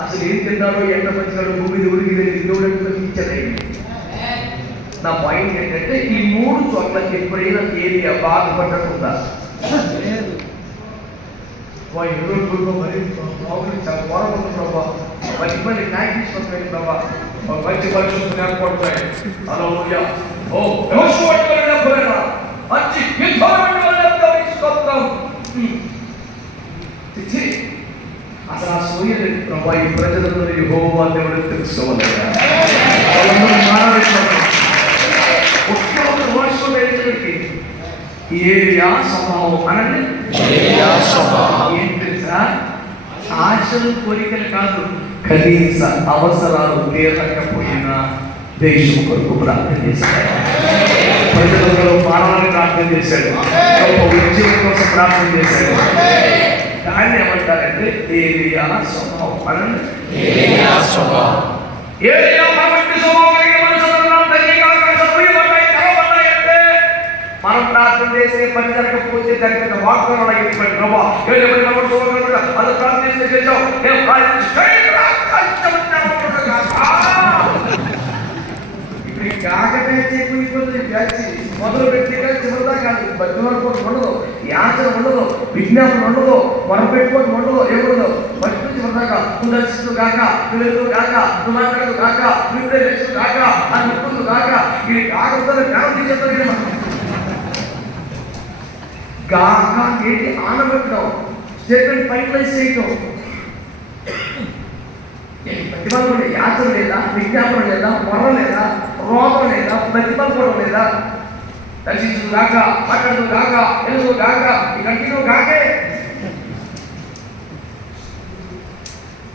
అసలు ఏం తిన్నాడో ఎంత మంచిగాడు భూమి మీద ఉడికి దేవుడు నా పాయింట్ ఏంటంటే ఈ మూడు చోట్లకి ఎప్పుడైనా ఏరియా బాధపడకుండా వా ఎవరో చాలా మంచి మంది ప్రాక్టీస్ మంచి పరిస్థితులు ఏర్పడతాయి అలా ఓ మంచి యుద్ధం అసలు ఆ సూర్యుడు ప్రభా ఈ ప్రజలందరూ యెహోవా దేవుడు తెలుసుకోవాలయ్యా. వాళ్ళందరూ మారాలి ఒక్క ఒక వర్షం వేయడానికి ఏరియా స్వభావం అనండి ఏరియా స్వభావం. ఏంటి సార్ ఆశలు కోరికలు కాదు కనీస అవసరాలు తీరకపోయినా దేశం కొరకు ప్రార్థన చేశాడు ప్రజలందరూ మానవాన్ని ప్రార్థన చేశాడు. గొప్ప ఉద్యోగం కోసం ప్రార్థన చేశాడు. దాన్ని ఏమంటారంటే ఏరియా స్వభావం. అనండి. ఏరియా స్వభావం. ఏరియా కాబట్టి స్వభావం మనం ప్రార్థన చేసే పని జరగకపోతే దానికి ఒక వాగ్దానం అడిగిపోయింది ప్రభా ఏడు మంది మనం చూడగలరా అది ప్రార్థిస్తే చేసాం నేను ప్రార్థించి ఇప్పుడు ఈ కాకటే బ్యాచ్ మొదలు పెట్టిగా చివరిదా కాదు. బతిమాలకోవడం ఉండదు. యాచన ఉండదు విజ్ఞాపన ఉండదు మనం పెట్టుకోవడం ఉండదు ఏముండదు. ఫస్ట్ చివరిదాకా నువ్వు దర్శిస్తూ కాక నువ్వు కాక నువ్వు మాట్లాడుతూ కాక నువ్వు ఇప్పుడే కాక అని చెప్తుందు కాక ఇది కాకపోతే జ్ఞానం తీసేస్తాను కాక ఏంటి ఆనబెట్టడం స్టేట్మెంట్ ఫైనలైజ్ చేయటం. ప్రతిభలు యాచన లేదా విజ్ఞాపన లేదా మొర లేదా రోగం లేదా ప్రతిభలు లేదా దర్శించు గాక మాట్లాడు గాక ఎలుగు గాక ఈ కంటిన్యూ గాకే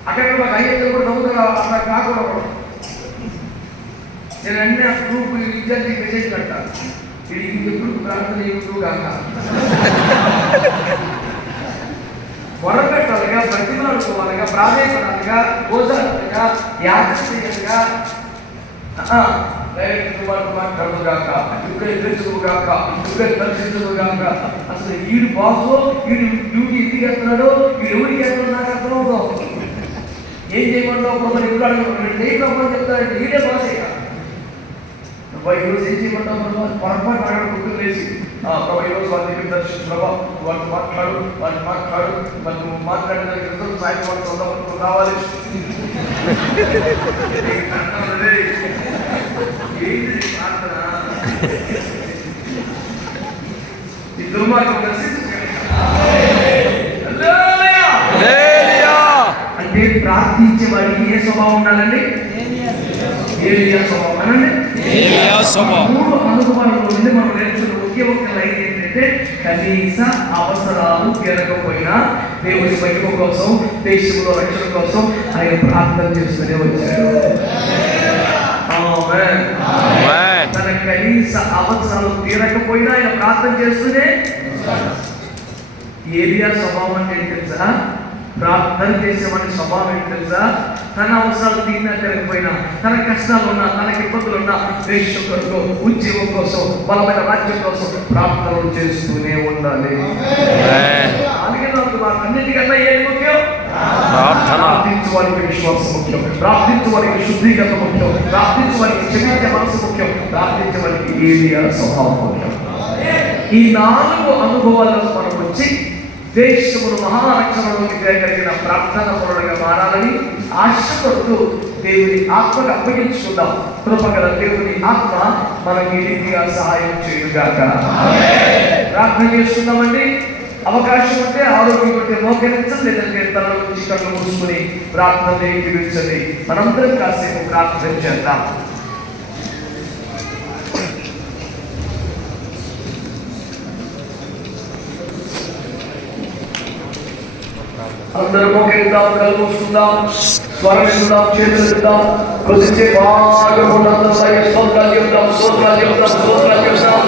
అక్కడ ఒక ఐదు కూడా నవ్వుతున్నా అక్కడ కాకూడదు నేను అన్ని ఆ గ్రూప్ విద్యార్థి మెసేజ్ కట్టాను ఇది ఎప్పుడు ప్రార్థన చేయకూడదు కాక పొరపెట్టాలిగా ప్రతిమలుకోవాలిగా ప్రాధాన్యపడాలిగా గోచారాలిగా యాదృష్టిగా డైరెక్ట్ వాడు మాట్లాడుగాక ఇప్పుడే కాక ఇప్పుడే అసలు వీడు బాసు వీడు డ్యూటీ ఎందుకు చేస్తున్నాడు వీడు ఎవరికి వేస్తున్నాడు నాకు అర్థం అవుతాం ఏం చేయమంటావు కొందరు ఎప్పుడు అడుగుతున్నాడు నేను రమ్మని చెప్తానంటే వీడే బాసే ప్రభా ఈరోజు ఏం చేయమంటావు ప్రభా పొరపాటు మాట్లాడు గుర్తులు లేచి ప్రభా ఈరోజు వాళ్ళ దగ్గర దర్శించు ప్రభా వాళ్ళు మాట్లాడు వాళ్ళు మాట్లాడు వాళ్ళు మాట్లాడిన దగ్గర ఇద్దరు సాయంత్రం వాళ్ళు నువ్వు రావాలి ఏంటి ఈ ప్రార్థన ఈ దుర్మార్గం అంటే ప్రార్థించే వాడికి ఏ స్వభావం ఉండాలండి ఏలియా స్వభావం అనండి. మూడు అనుభవాల నుండి మనం నేర్చుకున్న ఒకే ఒక్క లైన్ ఏంటంటే కనీస అవసరాలు తీరకపోయినా దేవుని మహిమ కోసం దేశంలో రక్షణ కోసం ఆయన ప్రార్థన చేస్తూనే వచ్చాడు. ఆమేన్. తన కనీస అవసరాలు తీరకపోయినా ఆయన ప్రార్థన చేస్తూనే ఏరియా స్వభావం అంటే తెలుసా? ప్రార్థన చేసేవాడి స్వభావం ఏంటి తెలుసా? తన అవసరాలు తీరినా తిరగకపోయినా తన కష్టాలు ఉన్నా తనకి ఇబ్బందులు ఉన్నా దేశం కొరకు ఉద్యోగం కోసం బలమైన రాజ్యం కోసం ప్రార్థనలు చేస్తూనే ఉండాలి ఆమేన్. అందుకే నాకు నాకు అన్నిటికన్నా ఏది ముఖ్యం ప్రార్థన ప్రార్థించు విశ్వాసం ముఖ్యం. ప్రార్థించేవారికి శుద్ధీకరణ ముఖ్యం. ప్రార్థించు వారికి క్షమించే మనసు ముఖ్యం. ప్రార్థించే ఏది స్వభావం ముఖ్యం. ఈ నాలుగు అనుభవాలను మనం వచ్చి దేశమును మహారక్షణలోకి తేగలిగిన ప్రార్థన పరుడుగా మారాలని ఆశపడుతూ దేవుని ఆత్మకు అప్పగించుకుందాం. కృపగల దేవుని ఆత్మ మనకి రీతిగా సహాయం చేయుగాక. ప్రార్థన చేస్తున్నామండి. అవకాశం ఉంటే ఆరోగ్యం ఉంటే మోకరించండి లేదంటే తల నుంచి కళ్ళు మూసుకుని ప్రార్థన పిలిచండి మనందరం కాసేపు ప్రార్థన చేద్దాం అందరూ మోకరిద్దాం కళ్ళు మూసుకుందాం స్వరం ఇద్దాం చేతులు ఇద్దాం కొద్దిసేపు బాగా ఉన్నంత స్తోత్రాలు చెప్తాం స్తోత్రాలు చెప్తాం స్తోత్రాలు చెప్తాం